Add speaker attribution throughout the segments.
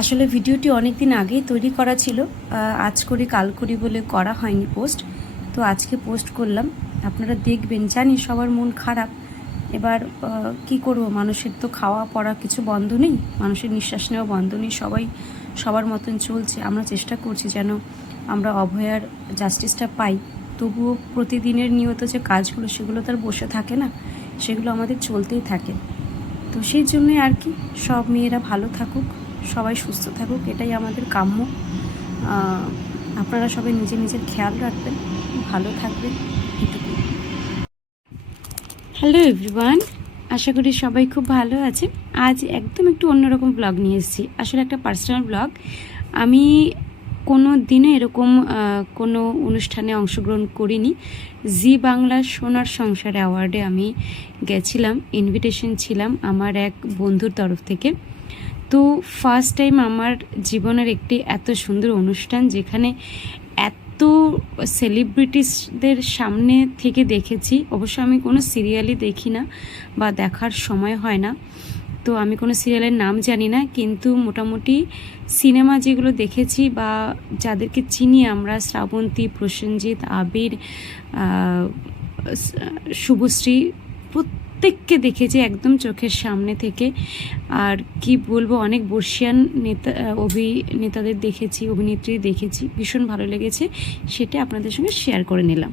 Speaker 1: আসলে ভিডিওটি অনেক দিন আগেই তৈরি করা ছিল। আজ করি, কাল করি বলে করা হয়নি পোস্ট। তো আজকে পোস্ট করলাম। আপনারা দেখবেন, জানি সবার মন খারাপ। এবার কি করব? মানুষের তো খাওয়া, পড়া কিছু বন্ধ নেই। মানুষের নিঃশ্বাস নেওয়া বন্ধ নেই। সবাই সবার মতন চলছে। আমরা চেষ্টা করছি যেন আমরা অভয়ার জাস্টিসটা পাই। তবুও প্রতিদিনের নিয়ত যে কাজগুলো, সেগুলো তো আর বসে থাকে না। সেগুলো আমাদের চলতেই থাকে। তো সেই জন্যই আর কি, সব মেয়েরা ভালো থাকুক। সবাই সুস্থ থাকুক, এটাই আমাদের কাম্য। আপনারা সবাই নিজের নিজের খেয়াল রাখবেন, ভালো থাকবেন হ্যালো এভরিওয়ান আশা করি সবাই খুব ভালো আছে আজ একদম একটু অন্যরকম ব্লগ নিয়ে এসেছি। আসলে একটা পার্সোনাল ব্লগ আমি কোনো দিনও এরকম কোনো অনুষ্ঠানে অংশগ্রহণ করিনি। জি বাংলা সোনার সংসার অ্যাওয়ার্ডে আমি গেছিলাম ইনভিটেশন ছিলাম আমার এক বন্ধুর তরফ থেকে। তো ফার্স্ট টাইম আমার জীবনের একটি এত সুন্দর অনুষ্ঠান যেখানে এত সেলিব্রিটিসদের সামনে থেকে দেখেছি। অবশ্য আমি কোনো সিরিয়ালই দেখি না বা দেখার সময় হয় না। তো আমি কোনো সিরিয়ালের নাম জানি না, কিন্তু মোটামুটি সিনেমা যেগুলো দেখেছি বা যাদেরকে চিনি আমরা, শ্রাবন্তী, প্রসেনজিৎ, আবির শুভশ্রী প্রত্যেককে দেখেছি একদম চোখের সামনে থেকে। আর কি বলব, অনেক বর্ষিয়ান নেতা অভিনেতাদের দেখেছি, অভিনেত্রী দেখেছি, ভীষণ ভালো লেগেছে। সেটা আপনাদের সঙ্গে শেয়ার করে নিলাম।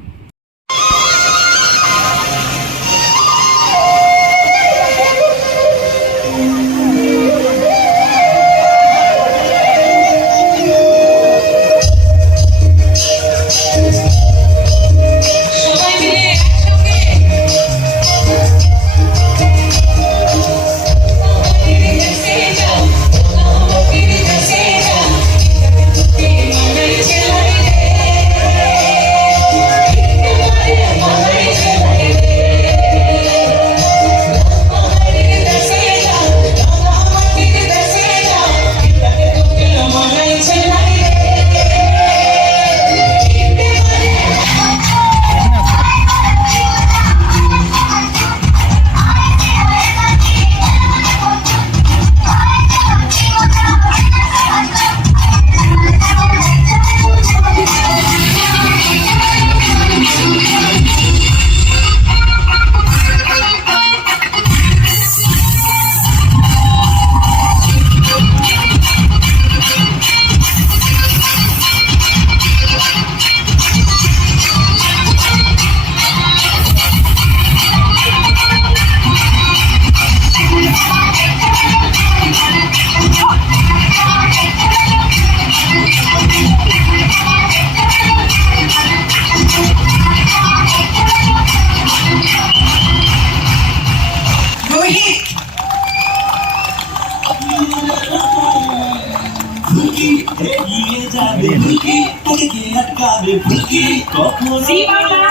Speaker 2: জি বাংলা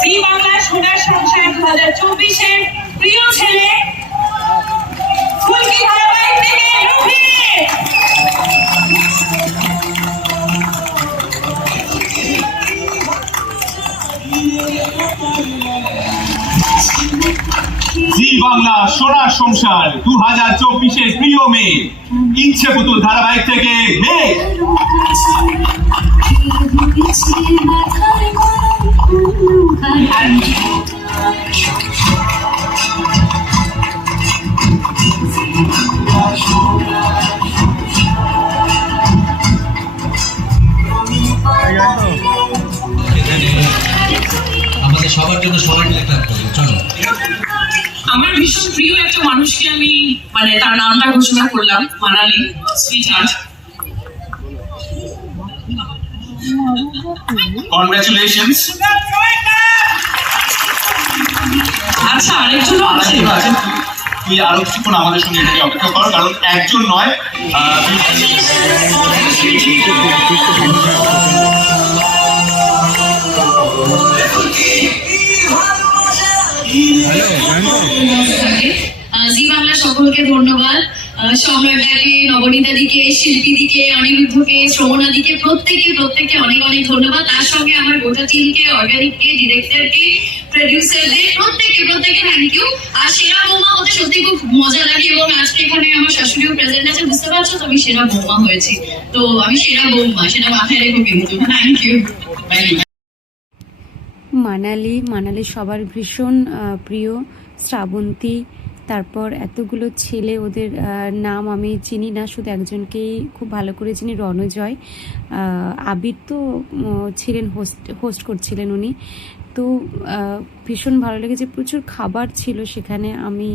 Speaker 2: জি বাংলা সোনার সংসার দু হাজার চব্বিশের প্রিয় ছেলে
Speaker 3: বাংলা সোনার সংসার দু হাজার চব্বিশের প্রিয় মেয়ে। ইচ্ছে পুতুল ধারাবাহিক থেকে মেয়ে।
Speaker 4: আমাদের সবার জন্য সবাই চলো
Speaker 2: আমার ভীষণ প্রিয় একটা মানুষকে আমি মানে তার নামটা ঘোষণা করলাম মানালি সুইটার্ট
Speaker 3: কনগ্রাচুলেশনস
Speaker 2: আচ্ছা আরেকজন আছে।
Speaker 3: তুই আরও কিছুক্ষণ আমাদের সঙ্গে এটাকে অপেক্ষা কর কারণ একজন নয় আহ,
Speaker 2: ধন্যবাদ।
Speaker 5: সম্রাটদাকে, নবনীতাদিকে, শিল্পীদিকে, অনিরুদ্ধকে প্রত্যেকে প্রত্যেকে অনেক অনেক ধন্যবাদ। তার সঙ্গে আমার গোটা টিমকে অর্গানিককে ডিরেক্টরকে প্রডিউসারদের প্রত্যেকে প্রত্যেকে থ্যাংক ইউ আর সেরা বৌমা সত্যি খুব মজা লাগে এবং আজকে এখানে আমার শাশুড়িও প্রেজেন্ট আছে বুঝতে পারছ তো আমি সেরা বৌমা হয়েছি। তো আমি সেরা বৌমা, সেটা মাথায় রেখো কিন্তু। থ্যাংক ইউ
Speaker 1: মানালি মানালি সবার ভীষণ প্রিয়, শ্রাবন্তী। তারপর এতগুলো ছেলে, ওদের নাম আমি চিনি না, শুধু একজনকেই খুব ভালো করে চিনি, রণজয়। আবির তো ছিলেন হোস্ট হোস্ট করছিলেন উনি। তো ভীষণ ভালো লেগেছে, প্রচুর খাবার ছিল সেখানে। আমি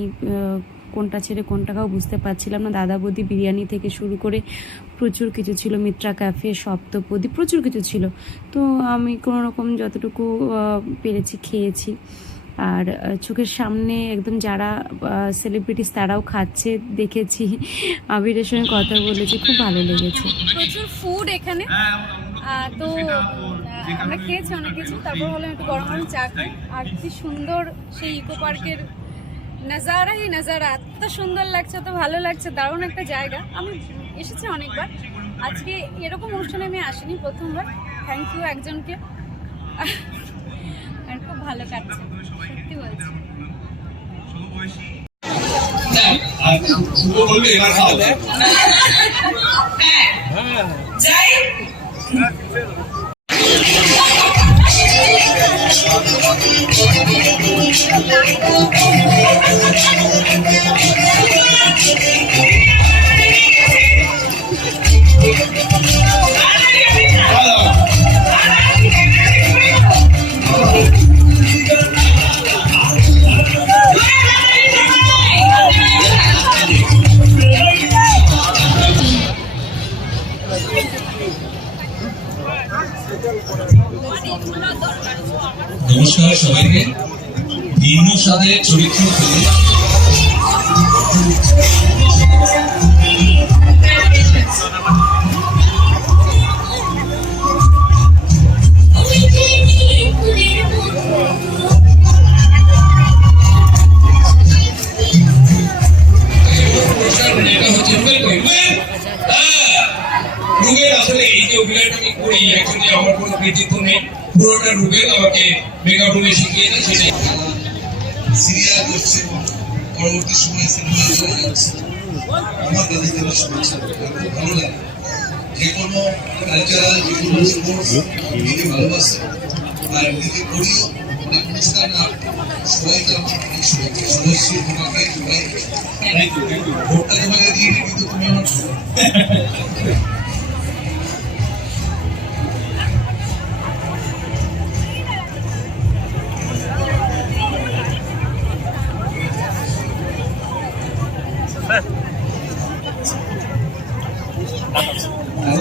Speaker 1: কোনটা ছেড়ে কোনটা খাও বুঝতে পারছিলাম না। দাদা বৌদি বিরিয়ানি থেকে শুরু করে প্রচুর কিছু ছিল মিত্রা ক্যাফে সপ্তপদী প্রচুর কিছু ছিল। তো আমি কোনো রকম যতটুকু পেরেছি খেয়েছি। আর চোখের সামনে একদম যারা সেলিব্রিটিস তারাও খাচ্ছে দেখেছি। আবিরের সঙ্গে কথা বলেছি খুব ভালো লেগেছে।
Speaker 6: প্রচুর ফুড এখানে। তো আমরা খেয়েছি অনেক কিছু। তারপর হলো একটু গরম গরম চা খাই। আর কি সুন্দর সেই ইকো পার্কের নাজারাই নাজারা এত সুন্দর লাগছে এত ভালো লাগছে দারুণ একটা জায়গা। আমি এসেছি অনেকবার। আজকে এরকম অনুষ্ঠানে আমি আসিনি প্রথমবার। থ্যাংক ইউ একজনকে। আর খুব ভালো কাটছে সত্যি বলছি।
Speaker 2: যাই।
Speaker 7: পরবর্তী সময় সিনেমা চলে যাচ্ছে আমার যেন শুনেছে খুব ভালো লাগে। যে কোনো কালচারাল যে কোনো স্পোর্টস নিজে ভালোবাসে আর নিজে করিও সবাইকে আমার শুভেচ্ছা তোমাকে সবাই ভোটটা তোমাকে দিয়ে কিন্তু তুমি আমার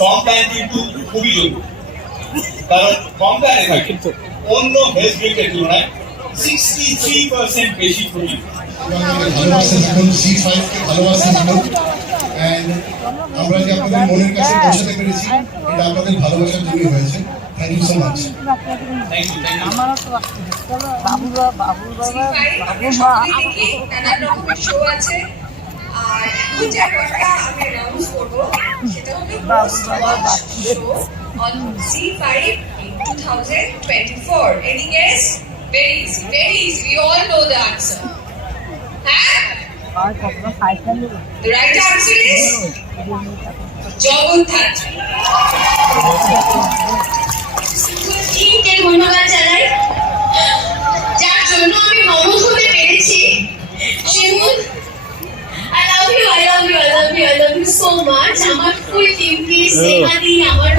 Speaker 3: কমপ্ল্যান কিন্তু খুবই জরুরি। কারণ কমপ্ল্যানে থাকে অন্য হেলথ ড্রিঙ্কের তুলনায় সিক্সটি থ্রি পার্সেন্ট বেশি প্রোটিন
Speaker 7: সি ফাইভ ভালোবাসা জীবন আমরা যে আপনাদের মনের কাছে পৌঁছাতে পেরেছি এটা আপনাদের ভালোবাসার জন্যই হয়েছে। Thank you so much
Speaker 3: thank you thank you
Speaker 8: আর এখন যে ব্যাপারটা আমি অ্যানাউন্স করব সেটা হবে most watch show on Zee five two thousand twenty four any guess very easy very easy we all know the answer হ্যাঁ The right answer is Jagaddhatri
Speaker 5: টিমকে ধন্যবাদ জানাই So much. আমার ফুল টিমকে দি আমার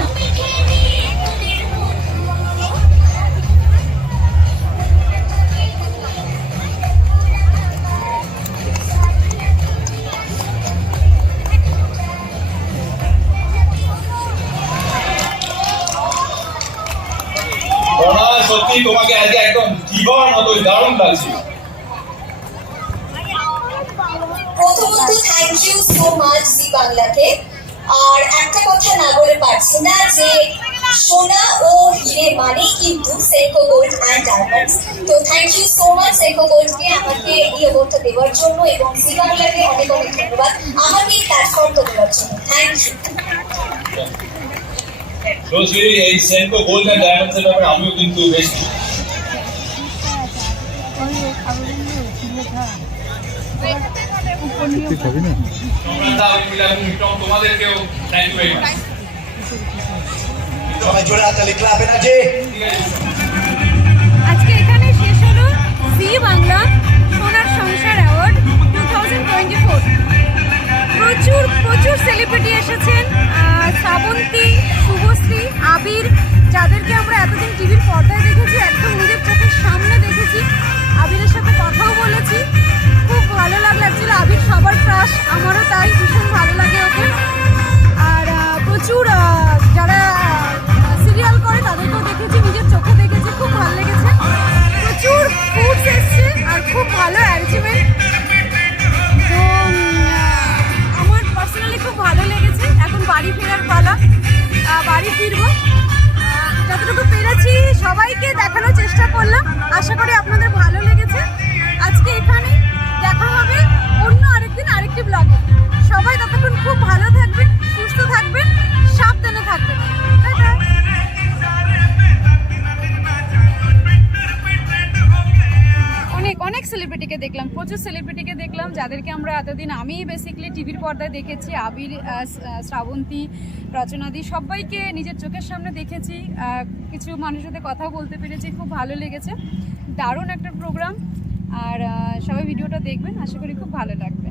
Speaker 3: সত্যি তোমাকে আজকে একদম জীবন মতো দারুণ লাগছে
Speaker 8: প্রথমত থ্যাংক ইউ সো মাচ বাংলাকে আর একটা কথা না বলে পারছি না যে সোনা ও হিরে মানেই কিন্তু সেনকো গোল্ড অ্যান্ড ডায়মন্ডস তো thank you so much Senco গোল্ডকে আমাকে এই অ্যাওয়ার্ডটা দেওয়ার জন্য এবং জি বাংলাকে অনেক অনেক ধন্যবাদ। আমাকে এই প্ল্যাটফর্মটা দেওয়ার জন্য। থ্যাংক ইউ
Speaker 3: এই সেন্কো গোল্ড অ্যান্ড ডায়মন্ডস এর ব্যাপারে আমিও কিন্তু বেশ সম্রাটদা আমি মিলা এবং মিটম তোমাদেরকেও থ্যাংক ইউ ভেরি মাচ
Speaker 7: সবাই জোরে হাতালি ক্লাব এনার্জি
Speaker 6: আজকে এখানে শেষ হলো সি বাংলা। সেলিব্রিটিকে দেখলাম, প্রচুর সেলিব্রিটিকে দেখলাম, যাদেরকে আমরা এতদিন আমি বেসিক্যালি টিভির পর্দায় দেখেছি, আবির শ্রাবন্তী, রচনাদি, সবাইকে নিজের চোখের সামনে দেখেছি কিছু মানুষের সাথে কথা বলতে পেরেছি, খুব ভালো লেগেছে, দারুণ একটা প্রোগ্রাম আর সবাই ভিডিওটা দেখবেন, আশা করি খুব ভালো লাগবে।